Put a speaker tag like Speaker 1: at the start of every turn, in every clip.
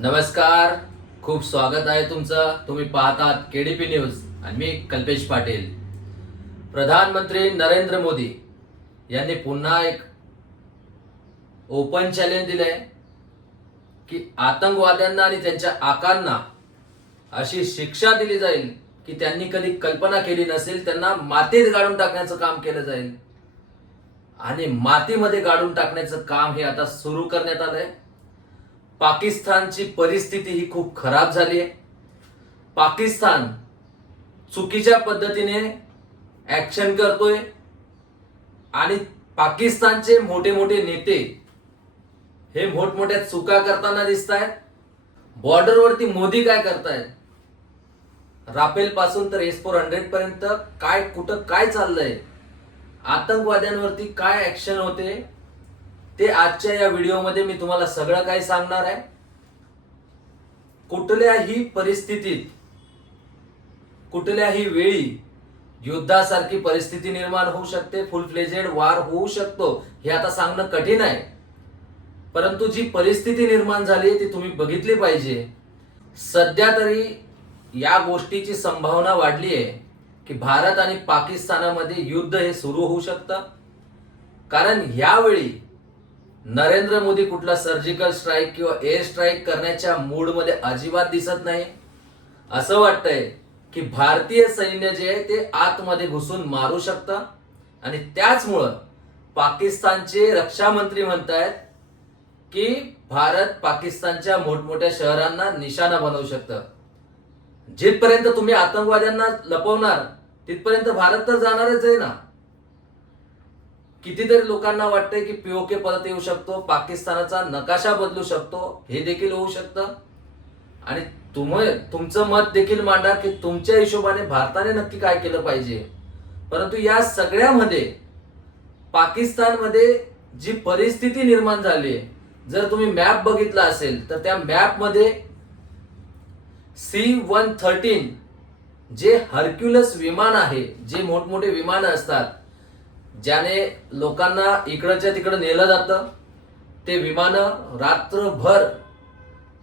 Speaker 1: नमस्कार. खूप स्वागत आहे तुमचं. तुम्ही पाहतात केडीपी न्यूज आणि मी कल्पेश पाटील. प्रधानमंत्री नरेंद्र मोदी यांनी पुन्हा एक ओपन चॅलेंज दिलंय की आतंकवाद्यांना आणि त्यांच्या आकांना अशी शिक्षा दिली जाईल की त्यांनी कधी कल्पना केली नसेल त्यांना मातीत गाडून टाकण्याचं काम केलं जाईल. आणि मातीमध्ये गाडून टाकण्याचं काम हे आता सुरू करण्यात आलंय. पाकिस्तानची परिस्थिती ही खूप खराब झाली आहे. पाकिस्तान चुकीच्या पद्धतीने ऍक्शन करतोय आणि पाकिस्तानचे मोठे मोठे नेते हे मोठमोठ्या चुका करताना दिसत आहेत बॉर्डरवरती मोदी काय करतायत? राफेल पासून तर एस फोर हंड्रेड पर्यंत काय कुठं काय चाललंय? आतंकवाद्यांवरती काय ऍक्शन होते? ते आजच्या या व्हिडिओमध्ये मी तुम्हाला सगळं काही सांगणार आहे. कुठल्याही परिस्थितीत कुठल्याही वेळी युद्धासारखी परिस्थिती निर्माण होऊ शकते फुल फ्लेजेड वार होऊ शकतो हे आता सांगणं कठीण आहे. परंतु जी परिस्थिती निर्माण झाली ती तुम्ही बघितली पाहिजे. सध्या तरी या गोष्टीची संभावना वाढली आहे की भारत आणि पाकिस्तानामध्ये युद्ध हे सुरू होऊ शकतं. कारण यावेळी नरेंद्र मोदी कुठला सर्जिकल स्ट्राईक किंवा एअर स्ट्राईक करण्याच्या मूडमध्ये अजिबात दिसत नाही. असं वाटतंय की भारतीय सैन्य जे आहे ते आतमध्ये घुसून मारू शकतं. आणि त्याचमुळं पाकिस्तानचे रक्षा मंत्री म्हणतायत की भारत पाकिस्तानच्या मोठमोठ्या शहरांना निशाणा बनवू शकतं. जिथपर्यंत तुम्ही आतंकवाद्यांना लपवणार तिथपर्यंत भारत तर जाणारच आहे ना. कितीतरी लोकांना वाटतंय की पीओके परत येऊ शकतो पाकिस्तानाचा नकाशा बदलू शकतो हे देखील होऊ शकतं. आणि तुम्ही तुमचं मत देखील मांडा की तुमच्या हिशोबाने भारताने नक्की काय केलं पाहिजे. परंतु या सगळ्यामध्ये पाकिस्तानमध्ये जी परिस्थिती निर्माण झाली आहे जर तुम्ही मॅप बघितला असेल तर त्या मॅपमध्ये सी वन थर्टीन जे हर्क्युलस विमान आहे जे मोठमोठे विमानं असतात ज्याने लोकांना इकडच्या तिकडं नेलं जातं ते विमानं रात्रभर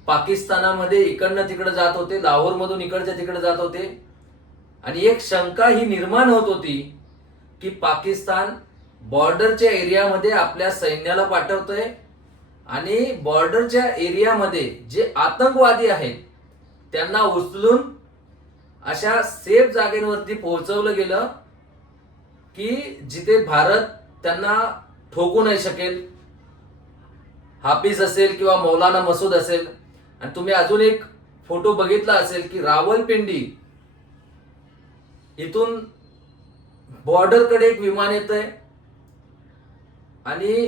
Speaker 1: पाकिस्तानामध्ये इकडनं तिकडं जात होते लाहोरमधून इकडच्या तिकडे जात होते. आणि एक शंका ही निर्माण होत होती की पाकिस्तान बॉर्डरच्या एरियामध्ये आपल्या सैन्याला पाठवतोय आणि बॉर्डरच्या एरियामध्ये जे आतंकवादी आहेत त्यांना उचलून अशा सेफ जागेवरती पोहोचवलं गेलं. की जिथे भारत त्यांना ठोकू नाही शकेल हाफिज असेल किंवा मौलाना मसूद असेल आणि तुम्ही अजून एक फोटो बघितला असेल की रावलपिंडी इथून बॉर्डरकडे एक विमान येत आहे आणि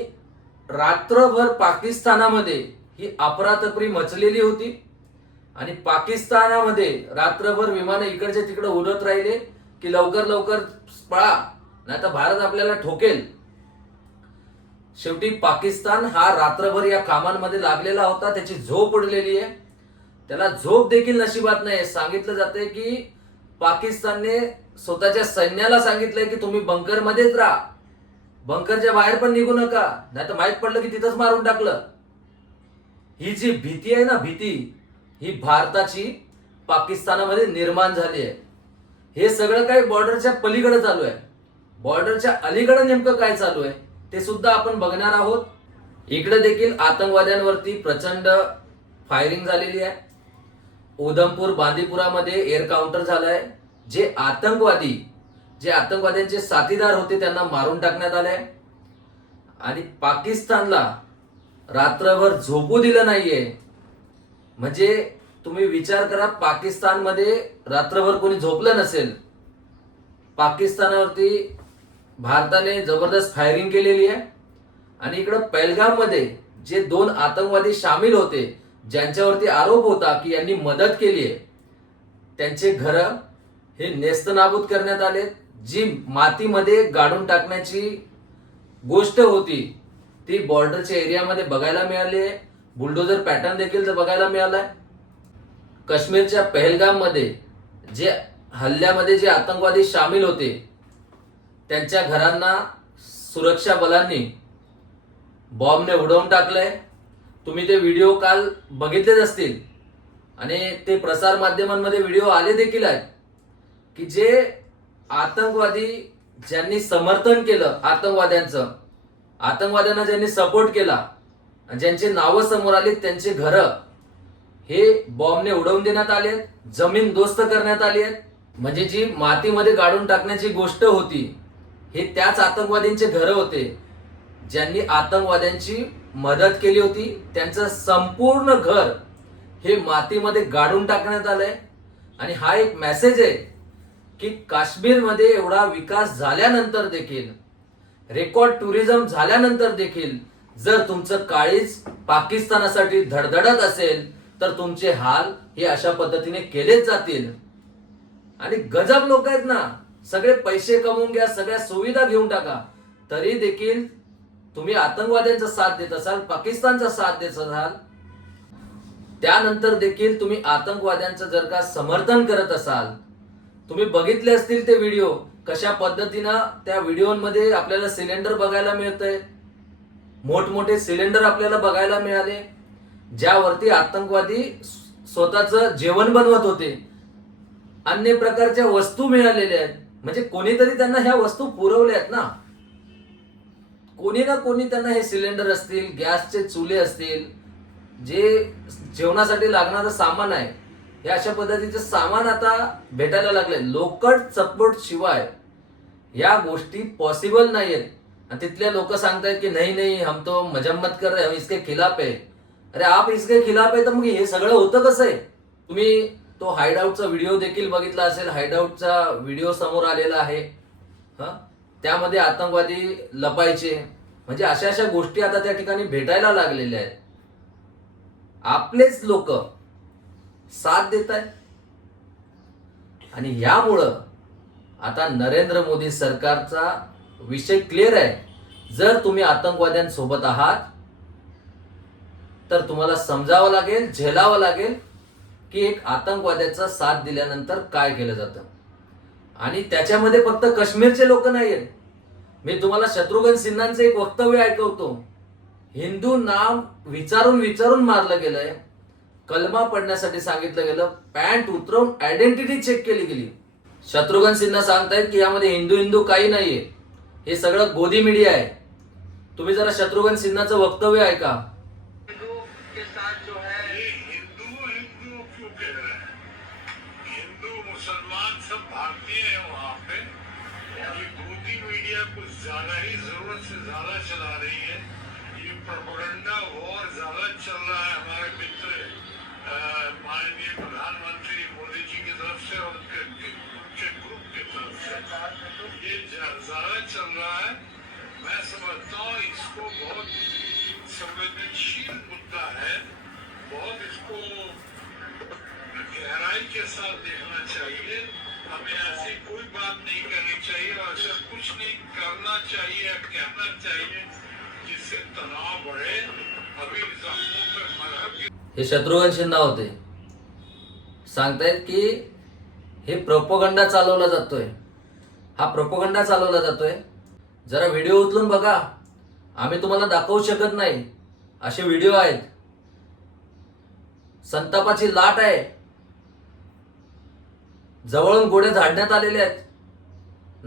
Speaker 1: रात्रभर पाकिस्तानामध्ये ही अपरातपरी मचलेली होती आणि पाकिस्तानामध्ये रात्रभर विमानं इकडच्या तिकडे उडत राहिले की लवकर लवकर पळा. नाही तर भारत आपल्याला ठोकेल. शेवटी पाकिस्तान हा रात्रभर या कामांमध्ये लागलेला होता त्याची झोप उडलेली आहे. त्याला झोप देखील नशिबात नाही सांगितलं जाते की पाकिस्तानने स्वतःच्या सैन्याला सांगितलंय की तुम्ही बंकर मध्येच राहा. बंकरच्या बाहेर पण निघू नका. नाही तर माहीत पडलं की तिथंच मारून टाकलं. ही जी भीती आहे ना भीती ही भारताची पाकिस्तानामध्ये निर्माण झाली आहे. हे सगळं काही बॉर्डरच्या पलीकडे चालू आहे. बॉर्डरच्या अलीकडे नेमकं काय चालू आहे ते सुद्धा आपण बघणार आहोत. इकडे देखील आतंकवाद्यांवरती प्रचंड फायरिंग झालेली आहे. उधमपूर बांदीपुरामध्ये एअर काउंटर झालंय. जे आतंकवादी जे आतंकवाद्यांचे साथीदार होते त्यांना मारून टाकण्यात आलंय. आणि पाकिस्तानला रात्रभर झोपू दिलं नाहीये. म्हणजे तुम्ही विचार करा पाकिस्तानमध्ये रात्रभर कोणी झोपलं नसेल पाकिस्तानावरती भारताने जबरदस्त फायरिंग केलेली आहे. आणि इकडं पैलगाममध्ये जे दोन आतंकवादी सामील होते ज्यांच्यावरती आरोप होता की यांनी मदत केली आहे त्यांचे घरं हे नेस्तनाबूत करण्यात आले. जी मातीमध्ये गाडून टाकण्याची गोष्ट होती ती बॉर्डरच्या एरियामध्ये बघायला मिळाली आहे. बुलडोजर पॅटर्न देखील तर बघायला मिळालाय. काश्मीरच्या पहलगाममध्ये जे हल्ल्यामध्ये जे आतंकवादी सामील होते त्यांच्या घरांना सुरक्षा बलांनी बॉम्बने उडवून टाकलंय. तुम्ही ते व्हिडिओ काल बघितलेच असतील. आणि ते प्रसार माध्यमांमध्ये व्हिडिओ आले देखील आहेत. की जे आतंकवादी ज्यांनी समर्थन केलं आतंकवाद्यांचं आतंकवाद्यांना ज्यांनी सपोर्ट केला आणि ज्यांची नावं समोर आली त्यांची घरं हे बॉम्बने उडवून देण्यात आले आहेत, जमीन दोस्त करण्यात आली आहेत. म्हणजे जी मातीमध्ये गाडून टाकण्याची गोष्ट होती हे त्याच आतंकवादींचे घरं होते. ज्यांनी आतंकवाद्यांची मदत केली होती त्यांचं संपूर्ण घर हे मातीमध्ये गाडून टाकण्यात आलंय. आणि हा एक मेसेज आहे की काश्मीरमध्ये एवढा विकास झाल्यानंतर देखील रेकॉर्ड टुरिझम झाल्यानंतर देखील जर तुमचं काळीज पाकिस्तानासाठी धडधडत असेल तर तुमचे हाल हे अशा पद्धतीने केलेच जातील. आणि गजब लोक आहेत ना सगळे पैसे कमवून घ्या सगळ्या सुविधा घेऊन टाका. तरी देखील तुम्ही आतंकवाद्यांचा साथ देत असाल पाकिस्तानचा साथ देत असाल त्यानंतर देखील तुम्ही आतंकवाद्यांचं जर का समर्थन करत असाल तुम्ही बघितले असतील ते व्हिडिओ कशा पद्धतीनं त्या व्हिडिओमध्ये आपल्याला सिलेंडर बघायला मिळतंय. मोठमोठे सिलेंडर आपल्याला बघायला मिळाले ज्यावरती आतंकवादी स्वतःचं जेवण बनवत होते. अन्य प्रकारच्या वस्तू मिळालेल्या आहेत. म्हणजे कोणीतरी त्यांना ह्या वस्तू पुरवल्या आहेत ना. कोणी ना कोणी त्यांना हे सिलेंडर असतील गॅसचे चुले असतील जे जेवणासाठी लागणारं सामान आहे हे अशा पद्धतीचे सामान आता भेटायला लागले लोकट चपट शिवाय या गोष्टी पॉसिबल नाही आहेत आणि तिथले लोक सांगतायत की नाही नाही हम तो मजम्मत कर रहे हम इसके खिलाफ आहे अरे आप इसके खिलाफ आहे तर मग हे सगळं होतं कसं आहे? तुम्ही तो हायडाऊटचा व्हिडिओ देखील बघितला असेल. हायडाऊटचा व्हिडिओ समोर आलेला आहे. हा? त्यामध्ये आतंकवादी लपायचे. म्हणजे अशा अशा गोष्टी आता त्या ठिकाणी भेटायला लागलेल्या आहेत. आपलेच लोक साथ देत आहेत. आणि यामुळं आता नरेंद्र मोदी सरकारचा विषय क्लिअर आहे. जर तुम्ही आतंकवाद्यांसोबत आहात तर तुम्हाला समजावं लागेल झेलावं लागेल की एक आतंकवाद्याचा साथ दिल्यानंतर काय केलं जातं? आणि त्याच्यामध्ये फक्त काश्मीरचे लोक नाही आहेत मी तुम्हाला शत्रुघ्न सिन्हांचं एक वक्तव्य ऐकवतो. हिंदू नाव विचारून विचारून मारलं गेलंय. कलमा पडण्यासाठी सांगितलं गेलं. पॅन्ट उतरवून आयडेंटिटी चेक केली गेली. शत्रुघ्न सिन्हा सांगतायत की यामध्ये हिंदू हिंदू काही नाहीये. हे सगळं गोदी मीडिया आहे. तुम्ही जरा शत्रुघ्न सिन्हाचं वक्तव्य ऐका.
Speaker 2: कुछ ज़्यादा ही ज़रूरत से ज़्यादा चला रही है। ये प्रोपेगेंडा वॉर ज़्यादा चल रहा है हमारे मित्र माननीय प्रधानमंत्री मोदी जी की तरफ़ से और उनके ग्रुप की तरफ़ से। ये ज़्यादा चल रहा है। मैं समझता हूँ इसको बहुत संवेदनशील मुद्दा है। बहुत इसको गहराई के साथ देखना चाहिए। हमें ऐसी कोई बात कुछ नहीं करना चाहिए कहना चाहिए जिससे तनाव बढ़े अभी
Speaker 1: हे शत्रुघ्न सिन्हा होते सांगतायत की हे प्रोपोगंडा चालवला जातोय. हा प्रोपोगंडा चालवला जातोय. जरा व्हिडिओ उचलून बघा. आम्ही तुम्हाला दाखवू शकत नाही. असे व्हिडिओ आहेत. संतापाची लाट आहे. जवळून गोडे झाडण्यात आलेले आहेत.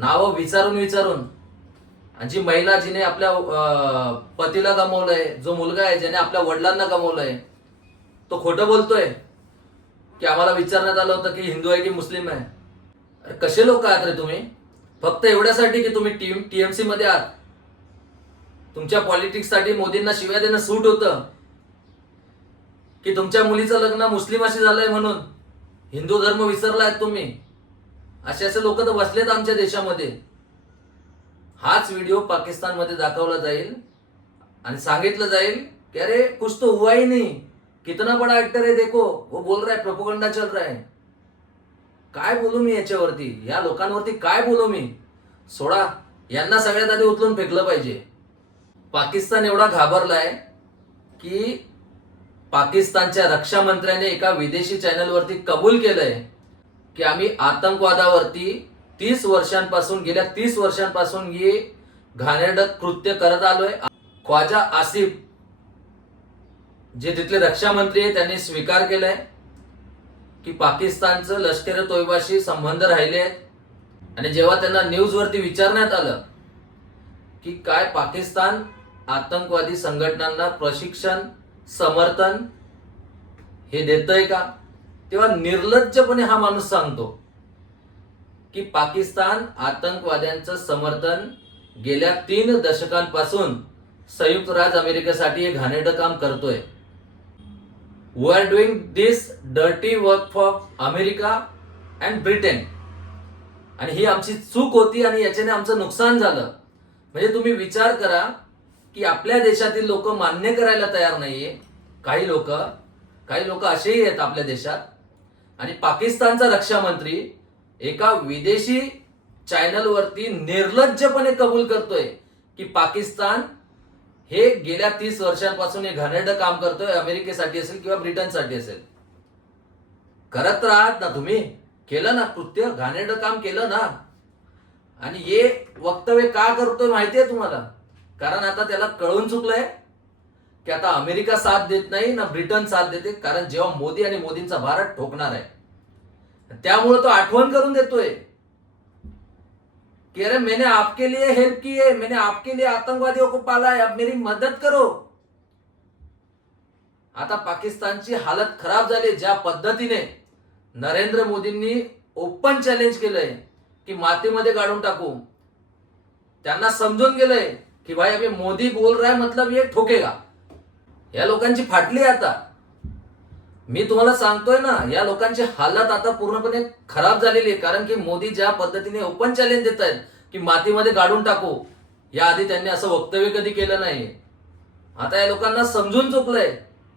Speaker 1: नावं विचारून विचारून आणि जी महिला जिने आपल्या पतीला गमावलंय जो मुलगा आहे ज्याने आपल्या वडिलांना गमावलंय तो खोटं बोलतोय की आम्हाला विचारण्यात आलं होतं की हिंदू आहे की मुस्लिम आहे? अरे कसे लोक आहात रे तुम्ही? फक्त एवढ्यासाठी की तुम्ही टीम टीएमसी मध्ये आहात. तुमच्या पॉलिटिक्ससाठी मोदींना शिव्या देणं सूट होतं. की तुमच्या मुलीचं लग्न मुस्लिमाशी झालंय म्हणून. हिंदू धर्म विसरलाय तुम्ही. असे असे लोक तर बसलेत आमच्या देशामध्ये. हाच व्हिडिओ पाकिस्तानमध्ये दाखवला जाईल आणि सांगितलं जाईल कि अरे कुछ तो हुआ ही नहीं. कितना बड़ा एक्टर है देखो. वो बोल रहा है प्रोपोगंडा चल रहा है. काय बोलू मी याच्यावरती? या लोकांवरती काय बोलू मी? सोडा यांना सगळ्यात आधी उचलून फेकलं पाहिजे. पाकिस्तान एवढा घाबरलाय की पाकिस्तानच्या रक्षा मंत्र्याने एका विदेशी चॅनलवरती कबूल केलंय. की आम्ही आतंकवादावरती तीस वर्षांपासून गेल्या तीस वर्षांपासून हे घाणेरड कृत्य करत आलोय. ख्वाजा आसिफ जे तिथले रक्षामंत्री आहे त्यांनी स्वीकार केलाय की पाकिस्तानचं लष्कर तोयबाशी संबंध राहिले आहेत. आणि जेव्हा त्यांना न्यूजवरती विचारण्यात आलं की काय पाकिस्तान आतंकवादी संघटनांना प्रशिक्षण समर्थन हे देतंय का? तेव्हा निर्लज्जपणे हा माणूस सांगतो की पाकिस्तान आतंकवाद्यांचं समर्थन गेल्या तीन दशकांपासून संयुक्त राज्य अमेरिकेसाठी हे घाणेरडं काम करतोय. We are doing this dirty work for America and Britain आणि ही आमची चूक होती आणि याच्याने आमचं नुकसान झालं. म्हणजे तुम्ही विचार करा की आपल्या देशातील लोक मान्य करायला तयार नाहीये. काही लोक काही लोक असेही आहेत आपल्या देशात. आणि पाकिस्तानचा रक्षा मंत्री एका विदेशी चॅनलवरती निर्लज्जपणे कबूल करतोय की पाकिस्तान हे गेल्या तीस वर्षांपासून हे घाणेरडं काम करतोय अमेरिकेसाठी असेल किंवा ब्रिटनसाठी असेल. करत राहत ना तुम्ही. केलं ना कृत्य घाणेरडं काम केलं ना. आणि हे वक्तव्य का करतोय माहितीये तुम्हाला? कारण आता त्याला कळून चुकलंय की आता अमेरिका साथ देत नाही ना ब्रिटन साथ देते कारण जेव्हा मोदी आणि मोदींचा भारत ठोकणार आहे. त्यामुळे तो आठवण करून देतोय. कि अरे मैंने आपके लिए हेल्प की है मैंने आपके लिए आतंकवादियों को पाला है अब मेरी मदत करो. आता पाकिस्तानची हालत खराब झाली ज्या पद्धतीने नरेंद्र मोदींनी ओपन चॅलेंज केलंय की मातीमध्ये काढून टाकू. त्यांना समजून गेलंय की भाई अभी मोदी बोल रहा है मतलब ये ठोकेगा. या लोकांची फाटली आहे आता. मी तुम्हाला सांगतोय ना या लोकांची हालत आता पूर्णपणे खराब झालेली आहे कारण की मोदी ज्या पद्धतीने ओपन चॅलेंज देत आहेत की मातीमध्ये गाडून टाकू या आधी त्यांनी असं वक्तव्य कधी केलं नाही. आता या लोकांना समजून चुकलंय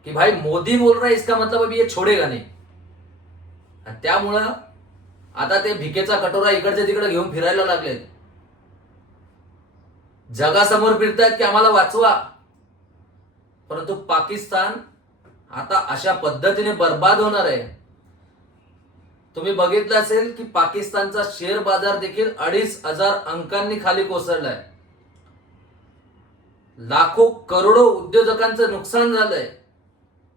Speaker 1: की भाई मोदी बोल रहा है इसका मतलब अभी ये छोडेगा नाही. त्यामुळं आता ते भिकेचा कटोरा इकडच्या तिकडे घेऊन फिरायला लागलेत. जगासमोर फिरतायत की आम्हाला वाचवा. परंतु पाकिस्तान आता अशा पद्धतीने बर्बाद होणार आहे. तुम्ही बघितलं असेल की पाकिस्तानचा शेअर बाजार देखील अडीच हजार अंकांनी खाली कोसळलाय. लाखो करोडो उद्योजकांचं नुकसान झालंय.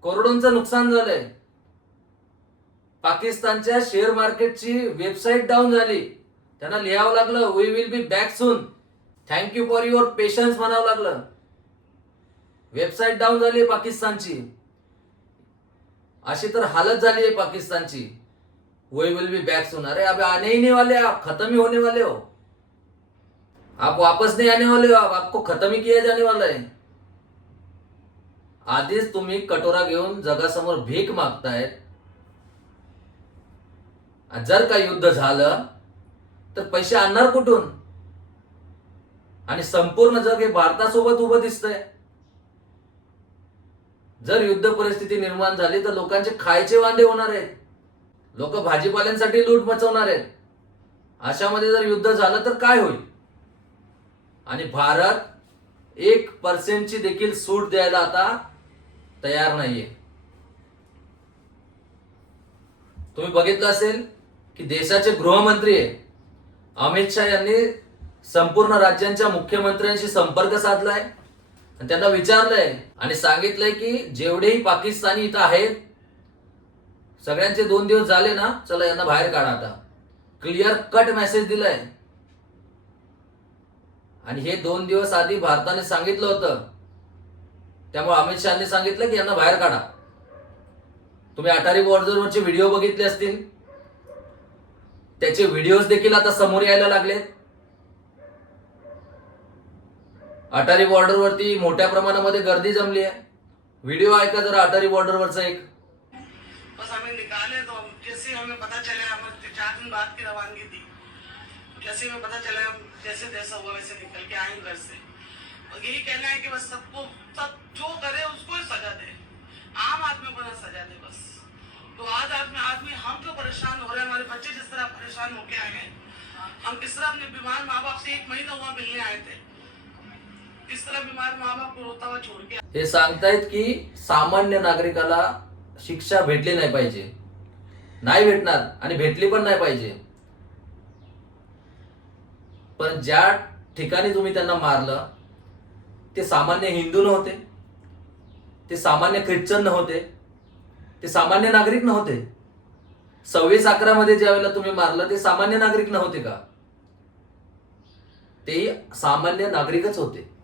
Speaker 1: करोडोंचं नुकसान झालंय. पाकिस्तानच्या शेअर मार्केटची वेबसाईट डाऊन झाली. त्यांना लिहावं लागलं we will be back soon thank you for your patience म्हणावं लागलं. वेबसाईट डाऊन झाली आहे पाकिस्तानची. अशी तर हालत झाली आहे पाकिस्तान की विल बी बैक सुन अरे अब आने ही नहीं वाले आप खत्म ही होने वाले हो. आप वापस नहीं आने वाले हो आप आपको खत्म ही किया जाने वाला है. आधीच तुम्ही कटोरा घेऊन जगासमोर भीक मागतायत जर का युद्ध झालं तर पैसे आणणार कुठून? आणि संपूर्ण जग हे भारतासोबत उभं दिसतंय. जर युद्ध परिस्थिती निर्माण झाली तर लोकांचे खायचे वांदे होणार आहेत. लोक भाजीपाल्यांसाठी लूट मचवणार आहेत. अशामध्ये जर युद्ध झालं तर काय होईल? आणि भारत एक पर्सेंटची देखील सूट द्यायला आता तयार नाहीये. तुम्ही बघितलं असेल की देशाचे गृहमंत्री आहे अमित शहा यांनी संपूर्ण राज्यांच्या मुख्यमंत्र्यांशी संपर्क साधलाय. आणि त्यांना विचारलंय आणि सांगितलंय की जेवढेही पाकिस्तानी इथं आहेत सगळ्यांचे दोन दिवस झाले ना चला यांना बाहेर काढा आता. क्लिअर कट मेसेज दिलाय. आणि हे दोन दिवस आधी भारताने सांगितलं होतं. त्यामुळे अमित शहानी सांगितलं की यांना बाहेर काढा. तुम्ही अटारी बॉर्डरवरचे व्हिडिओ बघितले असतील. त्याचे व्हिडिओज देखील आता समोर यायला लागलेत. अटारी बॉर्डरवरती मोठ्या प्रमाणामध्ये गर्दी जमली आहे. व्हिडिओ ऐका जरा अटारी बॉर्डरवरचा एक.
Speaker 3: बस हमें निकाले तो. हम जैसे ही हमें पता चले, हम चार दिन बाद की रवानगी थी. जैसे हमें पता चला, हम जैसे जैसा हुआ वैसे निकल के आए घर से. और यही कहना है कि बस सबको, सब जो करे उसको ही सजा दे. आम आदमी को ना सजा दे बस. तो आज आदमी आदमी, हम क्यों परेशान हो रहे हैं. हमारे बच्चे जिस तरह परेशान होके आए हैं, हम किस तरह अपने बीमार माँ बाप से एक महीना हुआ मिलने आए थे.
Speaker 1: हे सांगतायत की सामान्य नागरिकाला शिक्षा भेटली नाही पाहिजे. नाही भेटणार आणि भेटली पण नाही पाहिजे. पण ज्या ठिकाणी तुम्ही त्यांना मारलं ते सामान्य हिंदू नव्हते. ते सामान्य ख्रिश्चन नव्हते. ते सामान्य नागरिक नव्हते. सव्वीस अकरामध्ये ज्या वेळेला तुम्ही मारलं ते सामान्य नागरिक नव्हते का? ते सामान्य नागरिकच होते.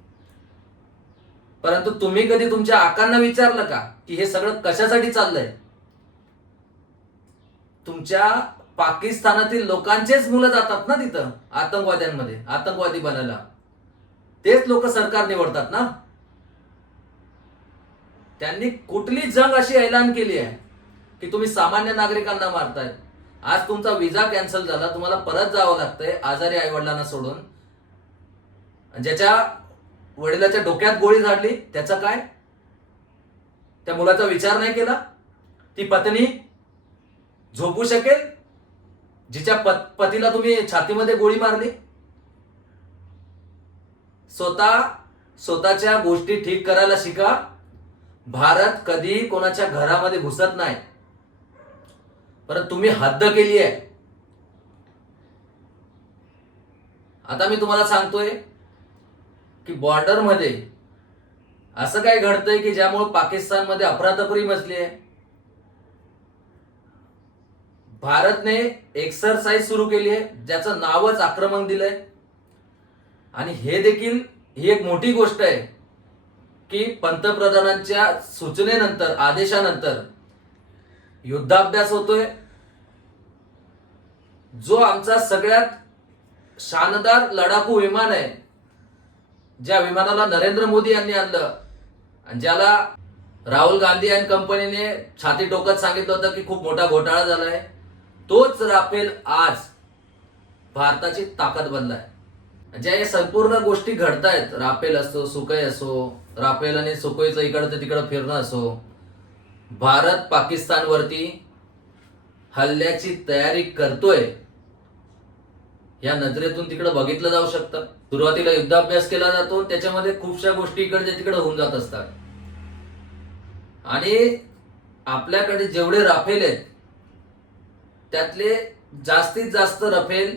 Speaker 1: परंतु तुम्ही कधी तुमच्या आकांना विचारलं का की हे सगळं कशासाठी चाललंय? तुमच्या पाकिस्तानातील लोकांचेच मुलं जातात ना तिथं आतंकवाद्यांमध्ये आतंकवादी बनायला. तेच लोक सरकार निवडतात ना? त्यांनी कुठली जंग अशी ऐलान केली आहे की तुम्ही सामान्य नागरिकांना मारताय? आज तुमचा विजा कॅन्सल झाला तुम्हाला परत जावं लागतंय आजारी आई वडिलांना सोडून. ज्याच्या वडिलाच्या डोक्यात गोळी झाडली त्याचा काय? त्या मुलाचा विचार नाही केला. ती पत्नी झोपू शकेल जिच्या पत पतीला तुम्ही छातीमध्ये गोळी मारली. स्वतः स्वतःच्या गोष्टी ठीक करायला शिका. भारत कधी कोणाच्या घरामध्ये घुसत नाही. परत तुम्ही हद्द केली आहे. आता मी तुम्हाला सांगतोय की बॉर्डरमध्ये असं काय घडतंय की ज्यामुळे पाकिस्तानमध्ये अफरातफरी बसली आहे? भारतने एक्सरसाइज सुरू केली आहे ज्याचं नावच आक्रमण दिलंय. आणि हे देखील ही एक मोठी गोष्ट आहे की पंतप्रधानांच्या सूचनेनंतर आदेशानंतर युद्धाभ्यास होतोय. जो आमचा सगळ्यात शानदार लढाकू विमान आहे ज्या विमानाला नरेंद्र मोदी यांनी आणलं आणि ज्याला राहुल गांधी अँड कंपनीने छाती टोकत सांगितलं होतं की खूप मोठा घोटाळा झालाय तोच राफेल आज भारताची ताकद बनलाय. ज्या या संपूर्ण गोष्टी घडतायत राफेल असो सुकई असो राफेल आणि सुकईचं इकडं ते तिकडं फिरणं असो भारत पाकिस्तानवरती हल्ल्याची तयारी करतोय या नजरेतून तिकडे बघितलं जाऊ शकतं. सुरुवातीला युद्धाभ्यास केला जातो त्याच्यामध्ये खूपशा गोष्टी इकडच्या तिकडे होऊन जात असतात. आणि आपल्याकडे जेवढे राफेल आहेत त्यातले जास्तीत जास्त रफेल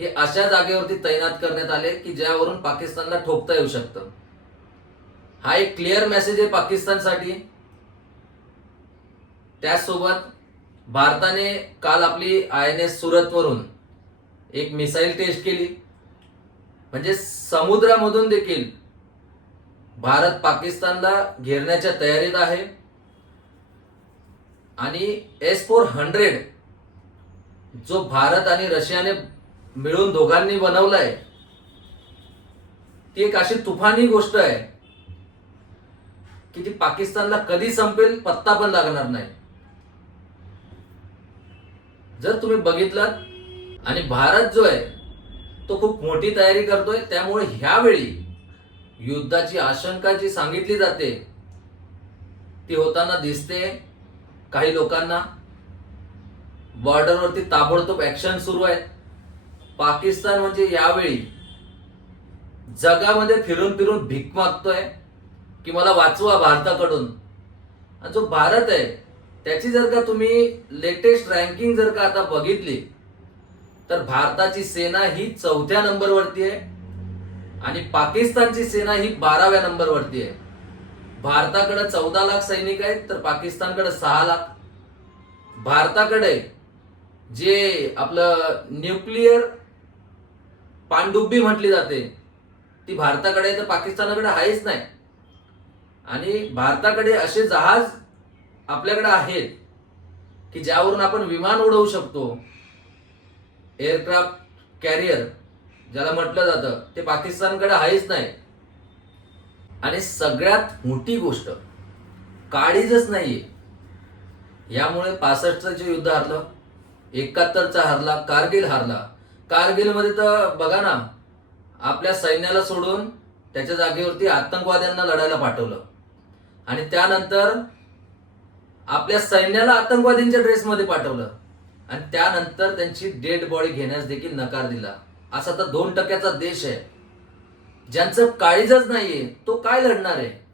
Speaker 1: हे अशा जागेवरती तैनात करण्यात आले की ज्यावरून पाकिस्तानला ठोकता येऊ शकतं. हा एक क्लिअर मेसेज आहे पाकिस्तानसाठी. त्याचसोबत भारताने काल आपली आय एन एस सुरतवरून एक मिसाईल टेस्ट केली. म्हणजे समुद्रामधून देखील भारत पाकिस्तानला घेरण्याच्या तयारीत आहे. आणि एस फोर हंड्रेड जो भारत आणि रशियाने मिळून दोघांनी बनवलाय ती एक अशी तुफानी गोष्ट आहे की ती पाकिस्तानला कधी संपेल पत्ता पण लागणार नाही. जर तुम्ही बघितलं आणि भारत जो आहे तो खूप मोठी तयारी करतोय. त्यामुळे ह्यावेळी युद्धाची आशंका जी सांगितली जाते ती होताना दिसते. काही लोकांना बॉर्डरवरती ताबडतोब ॲक्शन सुरू आहेत. पाकिस्तान म्हणजे यावेळी जगामध्ये फिरून फिरून भीक मागतोय की मला वाचवा भारताकडून. आणि जो भारत आहे त्याची जर का तुम्ही लेटेस्ट रँकिंग जर का आता बघितली तर भारताची सेना ही चौथ्या नंबरवरती आहे आणि पाकिस्तानची सेना ही बाराव्या नंबरवरती आहे. भारताकडे चौदा लाख सैनिक आहेत तर पाकिस्तानकडे सहा लाख. भारताकडे जे आपलं न्यूक्लिअर पांडुबी म्हटली जाते ती भारताकडे आहे तर पाकिस्तानाकडे आहेच नाही. आणि भारताकडे असे जहाज आपल्याकडे आहेत की ज्यावरून आपण विमान उडवू शकतो एअरक्राफ्ट कॅरियर ज्याला म्हटलं जातं ते पाकिस्तानकडे आहेच नाही. आणि सगळ्यात मोठी गोष्ट काळीजच नाहीये. यामुळे पासष्टचं जे युद्ध हरलं एकाहत्तरचा हरला कारगिल हरला. कारगिलमध्ये तर बघा ना आपल्या सैन्याला सोडून त्याच्या जागेवरती आतंकवाद्यांना लढायला पाठवलं. आणि त्यानंतर आपल्या सैन्याला आतंकवादींच्या ड्रेसमध्ये पाठवलं. आणि त्यानंतर त्यांची डेड बॉडी घेण्यास देखील नकार दिला. असा तर दोन टक्क्याचा देश आहे. ज्यांचं काळीजच नाहीये तो काय लढणार आहे?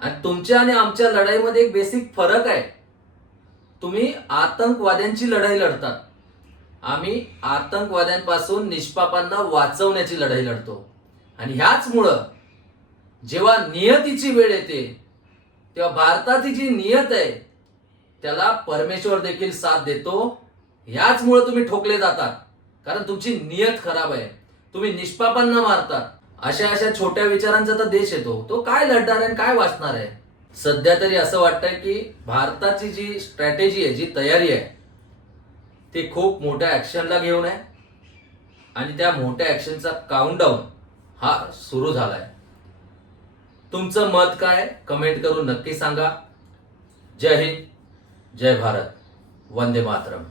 Speaker 1: आणि तुमच्या आणि आमच्या लढाईमध्ये एक बेसिक फरक आहे. तुम्ही आतंकवाद्यांची लढाई लढतात. आम्ही आतंकवाद्यांपासून निष्पापांना वाचवण्याची लढाई लढतो. आणि ह्याचमुळं जेव्हा नियतीची वेळ येते तेव्हा भारताची जी नियत आहे त्याला परमेश्वर देखील साथ देतो ह्याचमुळे तुम्ही ठोकले जातात. कारण तुमची नियत खराब आहे. तुम्ही निष्पापांना मारतात. अशा अशा छोट्या विचारांचा तर देश येतो. तो काय लढणार आहे आणि काय वाचणार आहे? सध्या तरी असं वाटतंय की भारताची जी स्ट्रॅटेजी आहे जी तयारी आहे ती खूप मोठ्या ऍक्शनला घेऊन आहे. आणि त्या मोठ्या ऍक्शनचा काउंटडाऊन हा सुरू झालाय. तुमचं मत काय कमेंट करून नक्की सांगा. जय हिंद. जय भारत. वंदे मातरम.